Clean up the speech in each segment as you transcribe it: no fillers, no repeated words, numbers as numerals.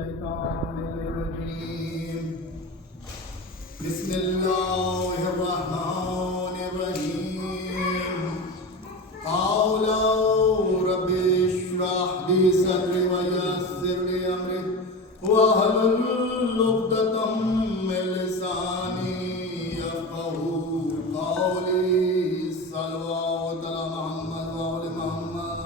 الشيطان الرجيم بسم الله الرحمن الرحيم قولوا رب اشرح لي صدري ويسر لي أمري واحلل عقدة من لساني يفقهوا قولي صلوات على محمد وآل محمد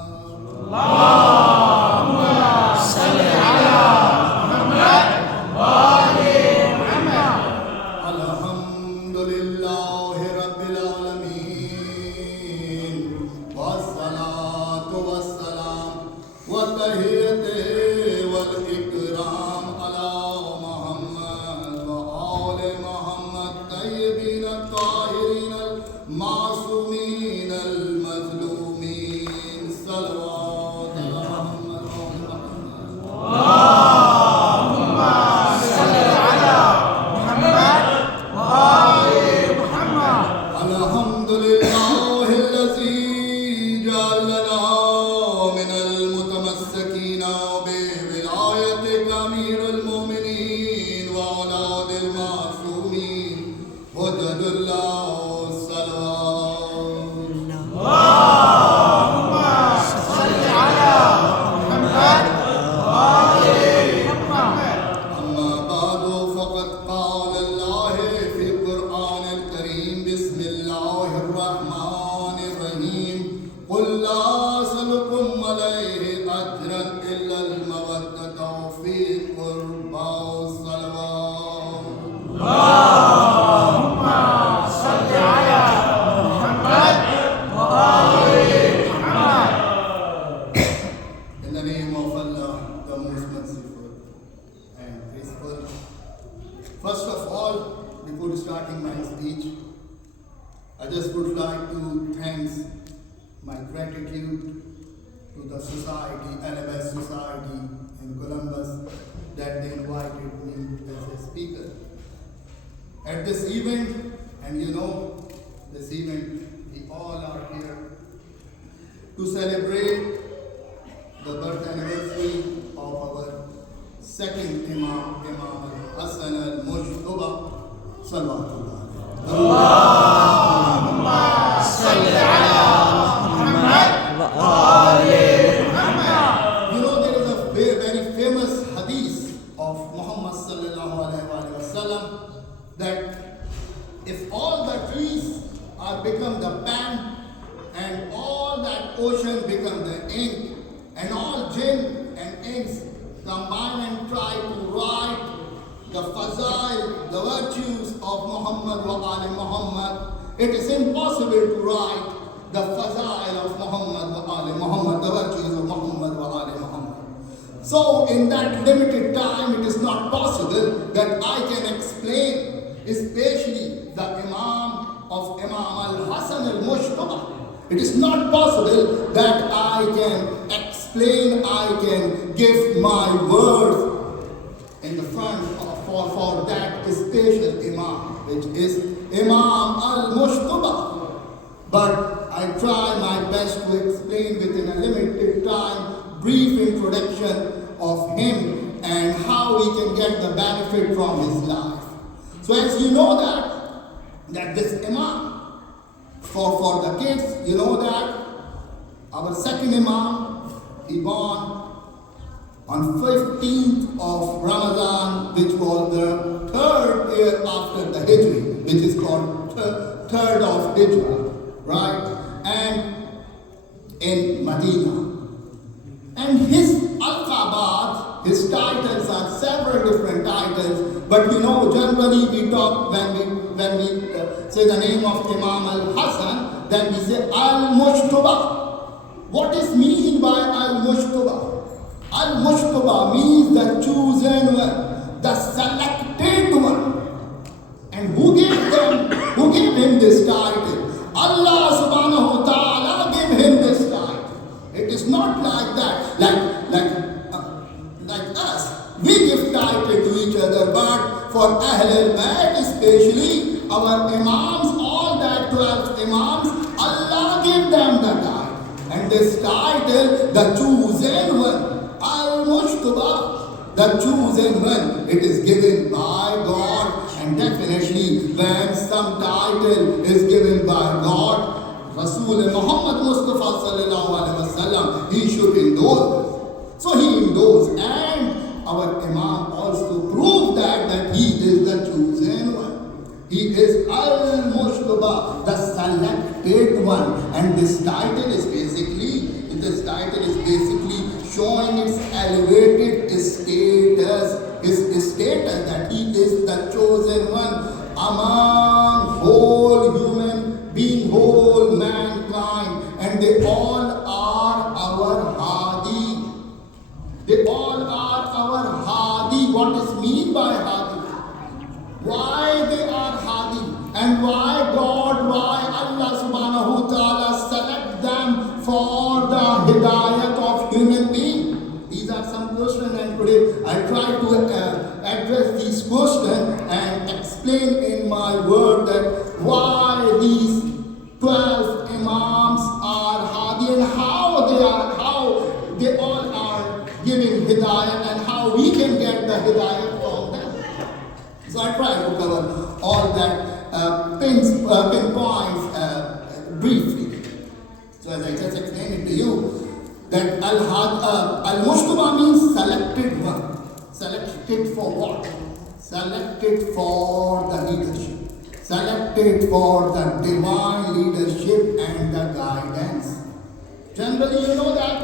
معصومين المظلومين صلوات على محمد اللهم صل على محمد وآل محمد الحمد لله الذي جعلنا من المتمسكين بولاية أمير المؤمنين وأولاد المعصومين وجد الله قل لا أسألكم عليه أجرا إلا المودة في القربى والصلوات اللهم صل على محمد وآل محمد. In the name of Allah, the most merciful and graceful. First of all, before starting my speech, I just would like to thank my gratitude to the society, LMS Society in Columbus, that they invited me as a speaker at this event. And you know, this event, we all are here to celebrate the birth anniversary of our second Imam, Imam Hassan al-Mujtaba, Salawatullah. Allahumma salli ala Muhammad wa ali Muhammad. You know, there is a very famous hadith of Muhammad sallallahu alaihi wasallam that if all the trees are become the pen and all that ocean become the ink and all jinn and inks combine and try to write the fazail, the virtues of Muhammad wa ali Muhammad, it is impossible to write the fazail of Muhammad wa ali Muhammad, the virtues of Muhammad wa ali Muhammad. So in that limited time, it is not possible that I can explain, especially the Imam of Imam al-Hassan al-Mujtaba. It is not possible that I can explain, I can give my words in the front for that special Imam, which is Imam al-Mujtaba. But I try my best to explain within a limited time, brief introduction of him and how we can get the benefit from his life. So as you know that this Imam, for the kids, you know that our second Imam, he born on 15th of Ramadan, which was the third year after the Hijri, which is called third of Hijri, right? And in Medina. And his alqabat, his titles are several different titles, but you know, generally we talk when we say the name of Imam al-Hassan, then we say al-Mujtaba. What is mean by al-Mujtaba? Al-Mujtaba means the chosen one, the selected one. And who gave him this title? Allah subhanahu wa ta'ala gave him this title. It is not like that, like us. We give title to each other, but for Ahlul Bayt especially, our Imams, all that 12 Imams, Allah gave them the title. And this title, the chosen one, Al-Mujtaba, the chosen one. It is given by God, and definitely when some title is given by God, Rasul Muhammad Mustafa sallallahu alaihi wasallam, he should endorse this. So he endorsed, and our Imam also proved that he is the chosen one. He is Al-Mujtaba, the selected one, and this title is basically showing its elevated status, his status that he is the chosen one among whole human being, whole mankind, and they all are our Hadi. They all are our Hadi. What is mean by Hadi? Why they are Hadi, and why God, why Allah subhanahu wa ta'ala select them for the hidayat of human being? These are some questions, and today I try to address these questions and explain in my word that why these 12 Imams are Hadi and how they all are giving hidayat and how we can get the hidayat from them. So I try to cover all that pinpoints briefly. So as I just explained it to you, that Al-Mujtaba means selected one. Selected for what? Selected for the leadership. Selected for the divine leadership and the guidance. Generally, you know that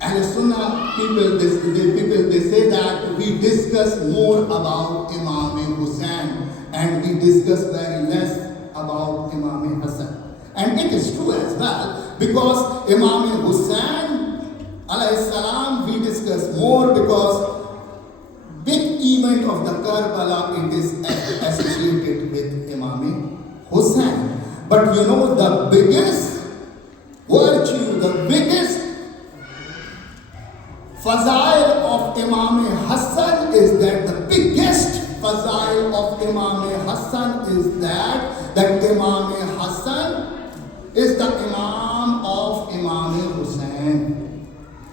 Ahl Sunnah people, they say that we discuss more about Imam Hussain and we discuss very less about Imam Hassan. And it is true as well, because Imam Hussain alayhi salam we discuss more because big event of the Karbala, it is associated with Imam Hussain. But you know the biggest virtue, the biggest Fazail of Imam Hassan is that the biggest Fazail of Imam Hassan is that Imam Hassan is the Imam of Imam Hussain.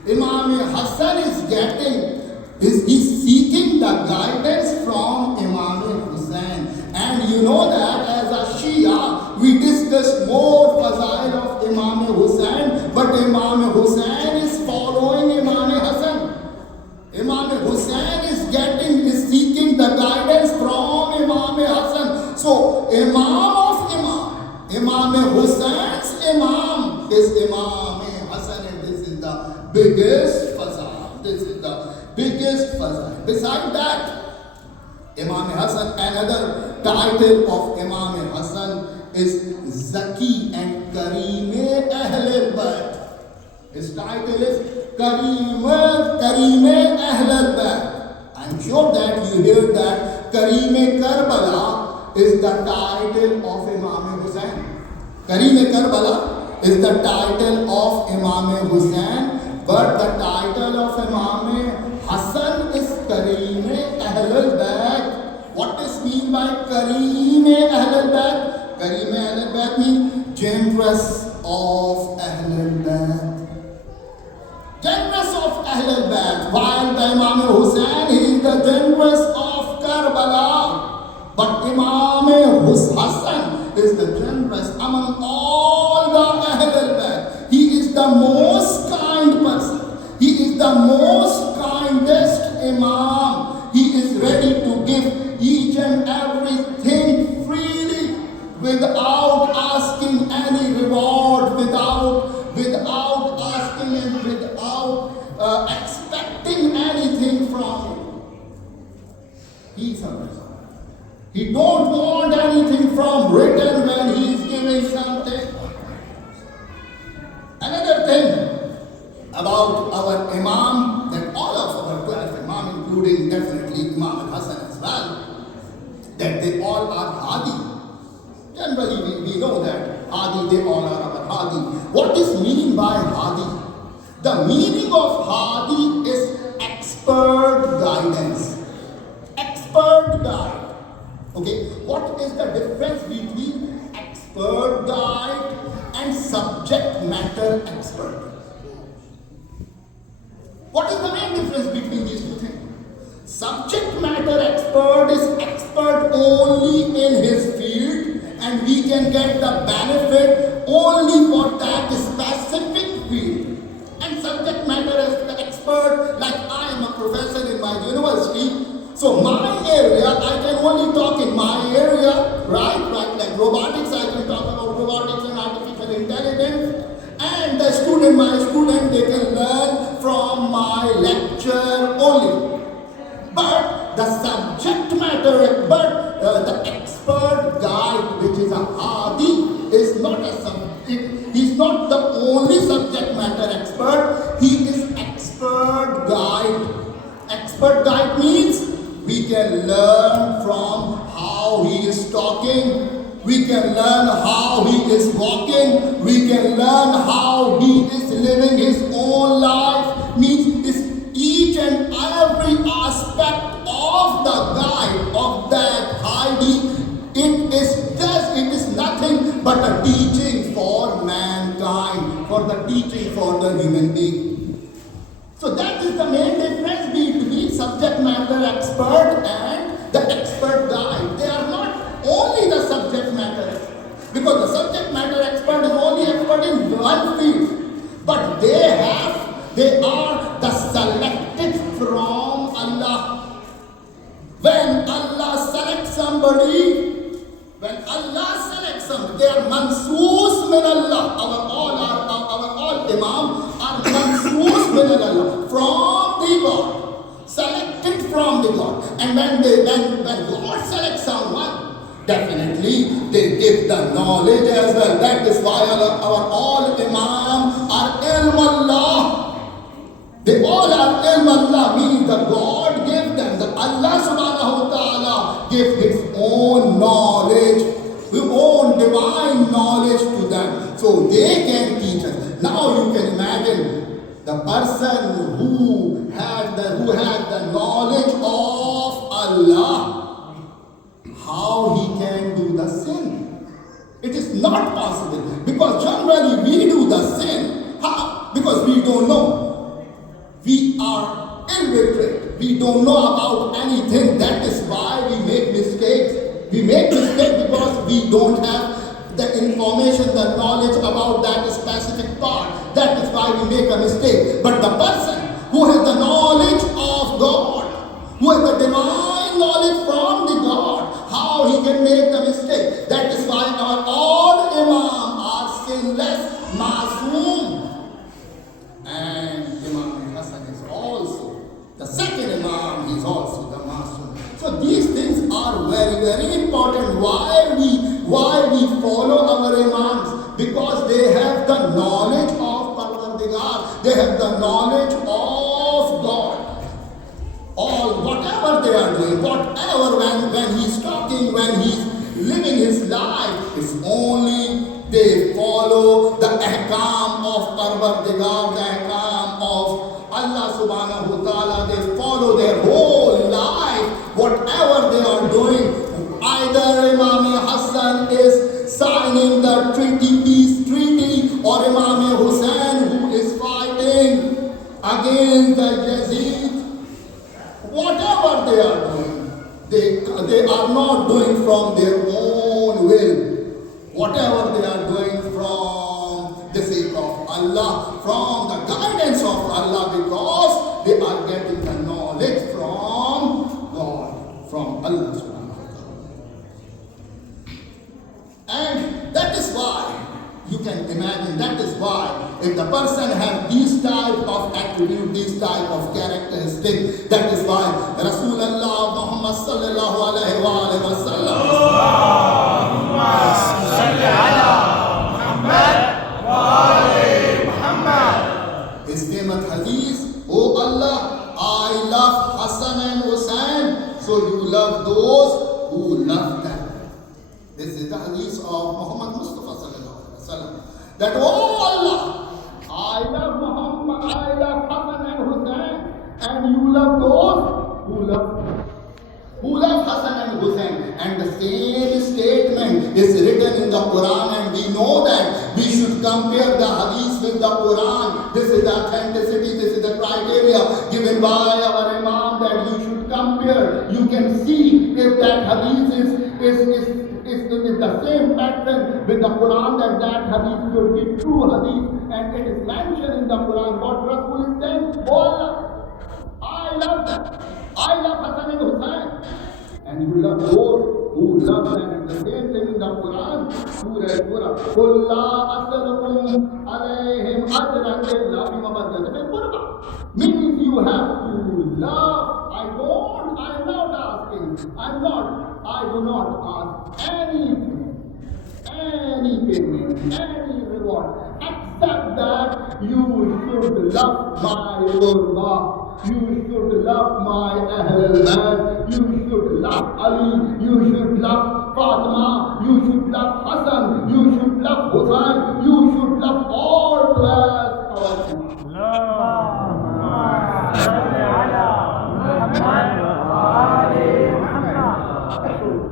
Imam Hassan is seeking the guidance from Imam Hussain. And you know that as a Shia, we discuss more Fazail of Imam Hussain, but Imam Hussain is following Imam Hassan. Imam Hussain is seeking the guidance from Imam Hassan. So Imam Hussein's Imam is Imam Hassan, and this is the biggest Fazail. This is the biggest Fazail. Besides that, Imam Hassan, another title of Imam Hassan is Zaki and Kareem Ahl Bayt. His title is Kareem Ahl Bayt. I'm sure that you heard that Kareem Karbala is the title of Imam Hussain. Kareem Karbala is the title of Imam Hussain, but the title of Imam Hassan is Kareem Ahl Bayt. What is mean by Kareem Ahl Bayt? Kareem Ahl Bayt means generous of Ahl Bayt. Generous of Ahl Bayt. While the Imam Hussain is the generous of Karbala, but Imam Hassan is the generous among all the Ahl Bayt. He is the most kind person. He is the most kindest Imam. He is ready to give each and everything freely without asking any reward, without asking and without expecting anything from you. He is a person. He don't want anything from return when he is giving something. Another thing about our Imam, that all of our 12 Imam, including definitely Imam Hassan as well, that they all are Hadi. Generally we know that Hadi, they all are our Hadi. What is meaning by Hadi? The meaning of Hadi is expert guidance. Expert guide. Okay, what is the difference between expert guide and subject matter expert? What is the main subject matter expert is expert only in his field, and we can get the benefit only for that specific field. And subject matter expert, like I am a professor in my university, so my area, I can only talk in my area, right? Like robotics, I can talk about robotics and artificial intelligence. And my student, they can learn from my lecture only. But the subject matter, the expert guide, which is a Hadi, is not he's not the only subject matter expert, he is expert guide. Expert guide means we can learn from how he is talking, we can learn how he is walking, we can learn how he is living his own life. Means is each and every aspect of the guide of that Heidi, it is nothing but a teaching for mankind, for the teaching for the human being. So that is the main difference between subject matter expert and the expert guide. They are not only the subject matter expert, because the subject matter expert is only expert in one field, but they are the selected from Allah. When Allah selects somebody, they are mansoos min Allah. Our all imam are mansoos min Allah, from the God, selected from the God. And when God selects someone, definitely they give the knowledge as well. That is why our all imam are ilm Allah. They all are ilm Allah, means the God gave them, the Allah subhanahu wa ta'ala gave his own knowledge, his own divine knowledge to them, so they can teach us. Now you can imagine the person who had the knowledge of Allah, how he can do the sin. It is not possible, because generally we do the sin. How? Because we don't know. We are illiterate. We don't know about anything. That is why we make mistakes. We make mistakes because we don't have the information, the knowledge about that specific part. That is why we make a mistake. But the person who has the knowledge of God, who has the divine knowledge from the God, how he can make the mistake. That is why our all imam are sinless, masoom. And Imam Hassan is also the second imam, he is also the masoom. So these things are very, very important. Why we follow our imams? Because they have the knowledge of Parvardigar, they have the knowledge of God. All whatever they are doing, whatever when he's talking, when he's living his life, is only they follow the ahkam of Parvardigar, the ahkam of Allah subhanahu wa ta'ala. They follow their whole life, whatever they are doing. Either Imam Hassan is signing the peace treaty, or Imam Hussein who is fighting against the Yazid. Whatever they are doing, they are not doing from their own will. Whatever they are doing from the sake of Allah, from the guidance of Allah, because they are getting the knowledge from God, from Allah subhanahu wa ta'ala. And that is why you can imagine, that is why if the person has these type of attribute, these type of characteristics, that is why Rasulullah Muhammad sallallahu alayhi wa sallam his famous hadith, "Oh Allah, I love Hassan and Hussein, so you love those who love them." This is the hadith of Muhammad Mustafa sallallahu alaihi wasallam. That, "Oh Allah, I love Muhammad, I love Hassan and Hussein, and you love those who love Hassan and Hussein." And the same statement is written in the Quran, and we know that we should compare the hadith with the Quran. This is the authenticity, this is the criteria given by our Imam, that you should compare you can see if that hadith is the same pattern with the Quran, that hadith should be true hadith, and it is mentioned in the Quran. What Rasul is saying, oh Allah, I love them. I love Hassan and Hussein. And you love those who love them. And the same thing in the Quran, Surah Al-Qur'an. قُلْ لَا أَسْأَلُكُمْ عَلَيْهِمْ أَجْرًا إِلَّا فِيمَا بَذَّلْتُمْ الْقُرْبَى. Means you have to love. I'm not asking. I do not ask anything, any payment, any reward, except that you should love my Qur'an. You should love my Ahlul Bayt. You should love Ali. You should love Fatima. You should love Hassan. You should love Hussein. You should love all 12 our Imam.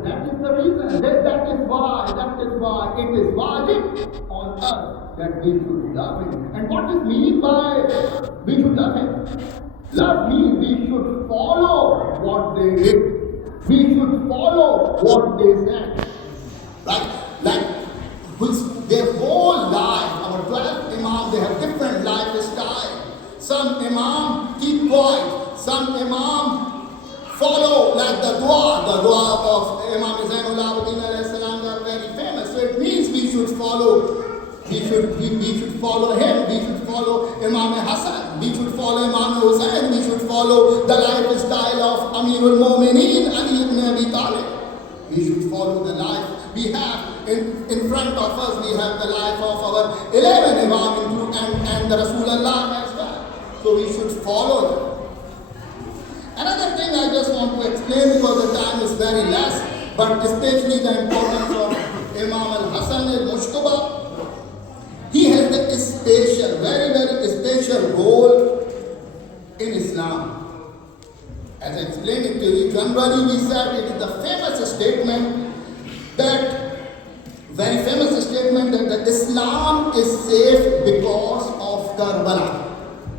That is the reason. That is why it is wajib on us that we should love him. And what is mean by we should love him? Love means we should follow what they did. We should follow what they said. Their whole life, our 12 Imams, they have different lifestyle. Some Imam keep quiet. Some Imam follow like the dua of Imam Zainul Abidin alayhi salam are very famous. So it means we should follow. We should follow him. We should follow Imam Hassan. We should follow Imam Hussein. We should follow the lifestyle of Amirul Mu'mineen Ali ibn Abi Talib. We should follow the life. We have in front of us. We have the life of our 11 Imam and the Rasulullah as well. So we should follow them. Another thing I just want to explain, because the time is very less, but especially the importance of Imam al-Hasan al-Mujtaba. He has a special, very, very special role in Islam. As I explained it to you, generally we said it is the famous statement that the Islam is safe because of Karbala.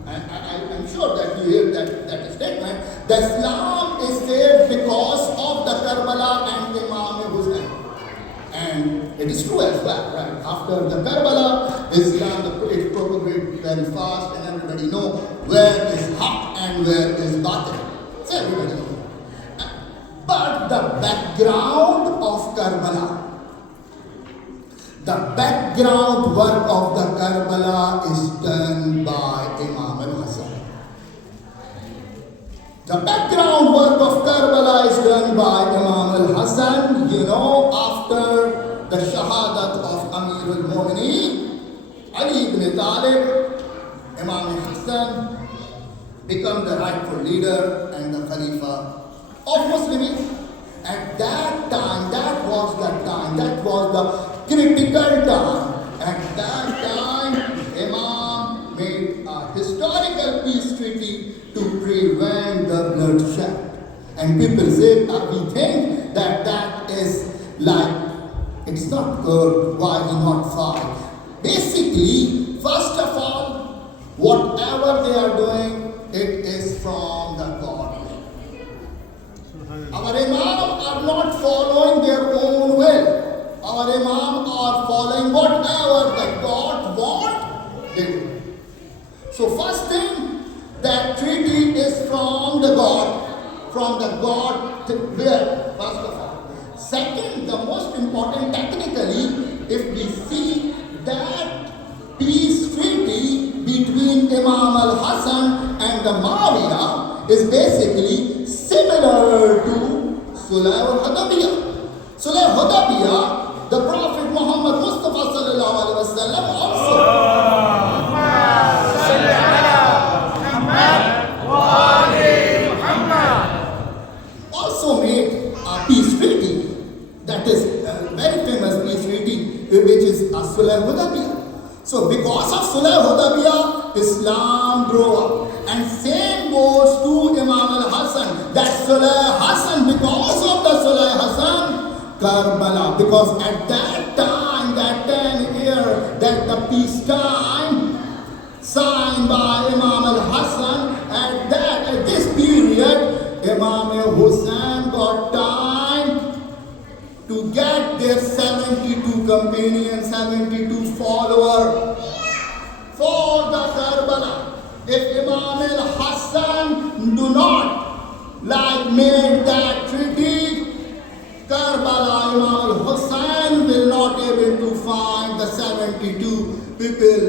I'm sure that you hear that statement. The Islam is safe because of the Karbala and Imam Hussein. And it is true as well, right? After the Karbala, Islam it propagated very fast, and everybody know where is Haq and where is Batil. So everybody knows. But the background of Karbala, the background work of the Karbala is done by Imam al-Hasan. The background work of Karbala is done by Imam al-Hasan. You know, after the shahadat of Amirul Mu'mineen Ali ibn Talib, Imam al-Hasan became the rightful leader and the Khalifa of Muslims. At that time, that was the critical time. At that time, Imam made a historical peace treaty to prevent the bloodshed. And people say, we think that is like, it's not good, why we not fight? Basically, first of all, whatever they are doing, it is from the God. Our Imam are not following their own will. Our Imam are following whatever the God want they do. So first thing, that treaty is from the God. From the God to where? First of all. Second, the most important technically, if we see that peace treaty between Imam al-Hasan and the Muawiyah is basically similar to Sulh al-Hudaybiyah. Sulh al-Hudaybiyah, the Prophet Muhammad Mustafa sallallahu alaihi wasallam also made a peace treaty, that is a very famous peace treaty, which is Sulh al-Hudaybiyah. So because of Sulh al-Hudaybiyah, Islam grew up. And same goes to Imam al-Hasan. That Sulh al-Hasan, because of the Sulh al-Hasan, Karbala, because at that time, that 10 year, that the peace time signed by Imam al-Hasan, at this period, Imam Hussein get their 72 companions, 72 followers for the Karbala. If Imam al-Hassan do not make that treaty, Karbala, Imam al-Hussein will not able to find the 72 people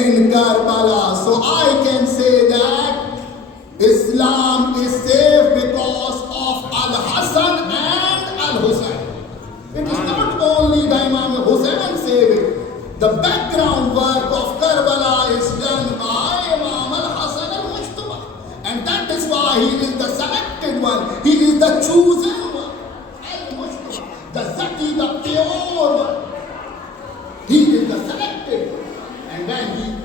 in Karbala. So I can say that Islam is safe because of Al-Hassan and Al-Hussein. It is not only the Imam al-Hussein saving. The background work of Karbala is done by Imam al-Hassan al-Mujtaba. And that is why he is the selected one. He is the chosen one. Al-Mujtaba. The Zaki, the pure one. He is the selected one. And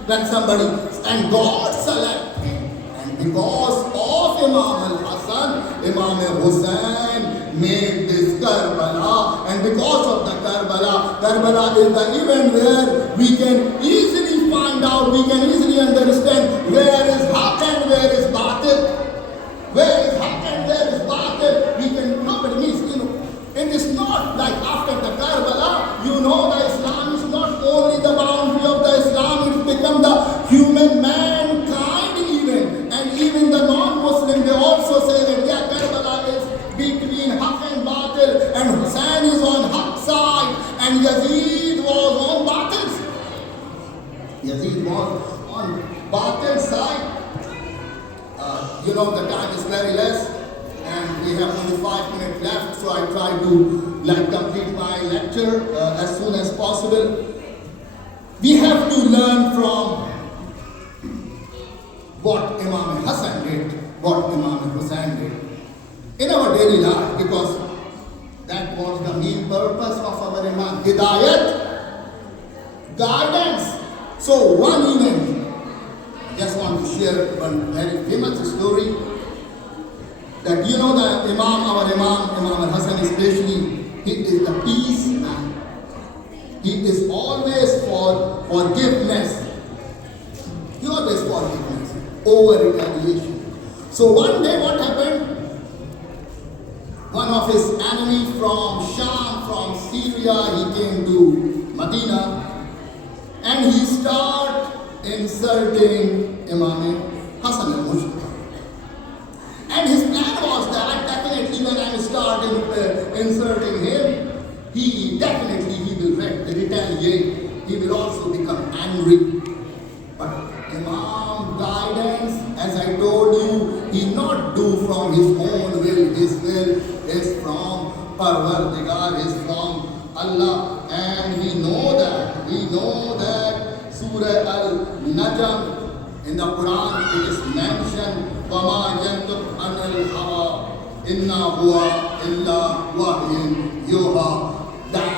when somebody, and God select him. And because of Imam al-Hassan, Imam al-Hussein made this Karbala. And because of the Karbala is the event where we can easily find out, we can easily understand where is Haq and where is Batil. Where is Haq and where is Batil. We can know what it means, It is not like after the Karbala, the Islam is not only the boundary of the Islam, it's become the human mankind even. And even the non-Muslim, they also say that, yeah, Karbala is between Haq and Batil, and Hussein is on Haq side, and Yazid was on Batil. Yazid was on Batil side. The time is very less, and we have only 5 minutes left, so I try to complete my lecture as soon as possible. We have to learn from what Imam Hassan did, what Imam Hussein did in our daily life, because that was the main purpose of our Imam. Hidayat, guidance. So one evening, I just want to share one very famous story. That the our Imam Hassan especially, he is the peace man. He is always for forgiveness. He always forgiveness over retaliation. So one day what happened? One of his enemies from Sham, from Syria, he came to Medina and he started insulting Imam Hassan al-Mujtaba. And his plan was that definitely when I start inserting him, he will retaliate. He will also become angry. But Imam guidance, as I told you, he not do from his own will. His will is from Parvardigar, is from Allah. And we know that Surah Al-Najm, in the Quran, it is mentioned, وَمَا يَنْطِقُ عَنِ الْهَوَىٰ إِنَّا هُوَ إِلَّا وَحْيٌ يُوحَىٰ, that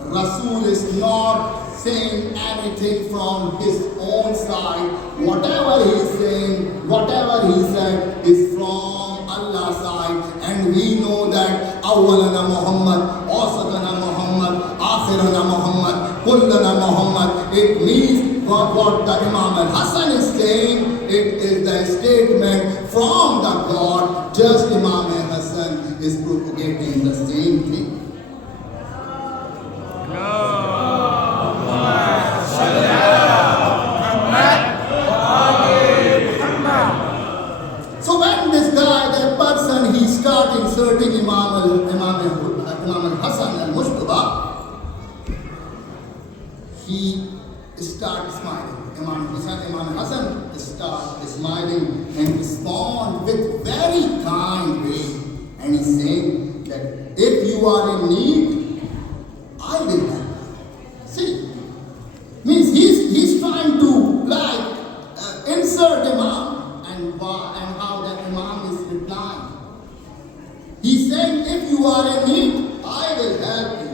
Rasul is not saying anything from his own side. Whatever he is saying, whatever he said is from Allah's side. And we know that أَوَّلَنَا Muhammad, أَوْسَطَنَا Muhammad, آخِرَنَا Muhammad, كُلَّنَا Muhammad. It means what the Imam al-Hassan is saying, it is the statement from the God. Just Imam al-Hassan is propagating the same thing. So when this guy, that person, he started inserting Imam al-Hassan al-Mujtaba, he starts smiling. Imam Hassan starts smiling and respond with very kind way. And he's saying that if you are in need, I will help. See, means he's trying to insert Imam, and how that Imam is replying. He's saying, if you are in need, I will help you.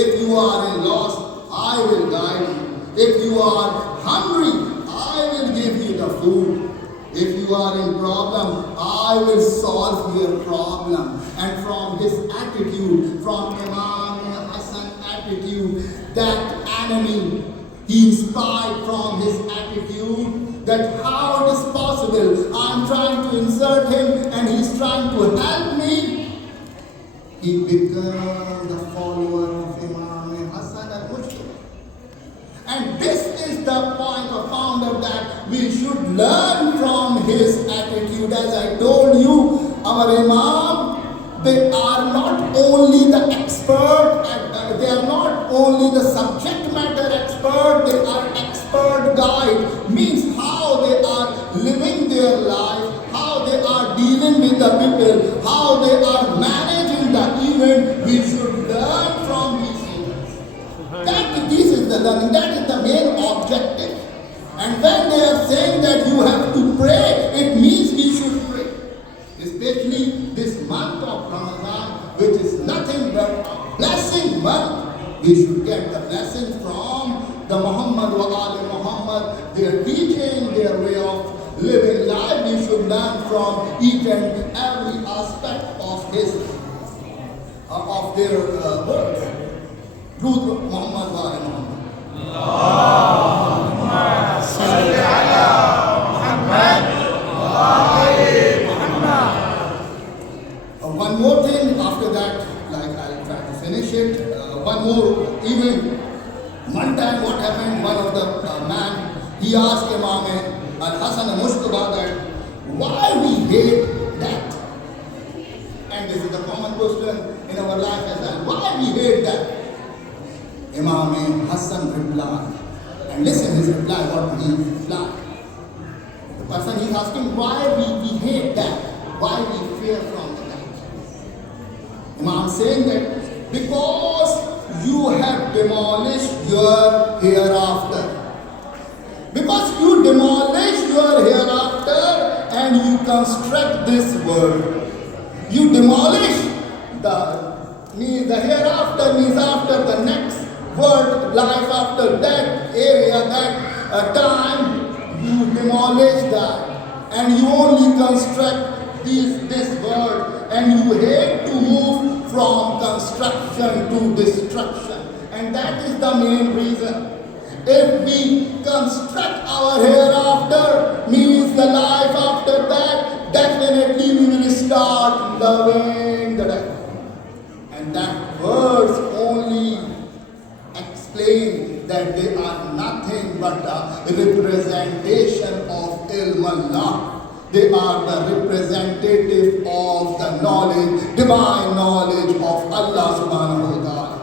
If you are in loss, I will guide you. If you are hungry, I will give you the food. If you are in problem, I will solve your problem. And from his attitude, from Imam Hassan's attitude, that enemy, he inspired from his attitude that how it is possible. I'm trying to insert him and he's trying to help me. he became the follower of Imam Hassan al-Mujtaba. And this is the point of founder that we should learn from his attitude. As I told you, our Imam, they are not only the expert, they are not only the subject matter expert, they are expert guide. Means how they are living their life, how they are dealing with the people, how they are managing the event. We should learn from these things. This is the learning, that is the main objective. And when they are saying that you have to pray, it means we should pray. Especially this month of Ramadan, which is nothing but a blessing month. We should get the blessing from the Muhammad wa Ali Muhammad, their teaching, their way of living life. We should learn from each and every aspect of his, of their words. Truth Muhammad wa Ali Muhammad. Allahumma salli ala Muhammad wa ali Muhammad. One more thing after that, like I'll try to finish it. One more event. One time what happened, one of the man, he asked Imam al-Hasan al-Mujtaba that why we hate that. And this is the common question in our life as well. Why we hate that? Imam Hassan replied, and listen his reply, what he replied. The person is asking why we hate that, why we fear from that. Imam saying that because you have demolished your hereafter. Because you demolish your hereafter and you construct this world. You demolish the hereafter means after the next world, life after that area, that time, you demolish that and you only construct this world, and you hate to move from construction to destruction. And that is the main reason. If we construct our hereafter, means the life after that, definitely we will start loving the death. And that words only explain that they are nothing but a representation of ilm Allah. They are the representative of the knowledge, divine knowledge of Allah subhanahu wa ta'ala.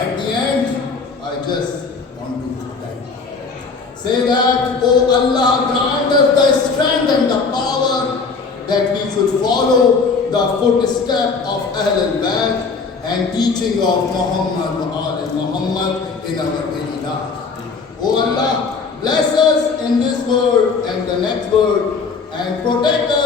At the end, I just want to say that, oh Allah, grant us the strength and the power that we should follow the footstep of Ahl al-Bayt and teaching of Muhammad wa Ali Muhammad in our daily life. Oh Allah, bless us in this world and the next world and protect us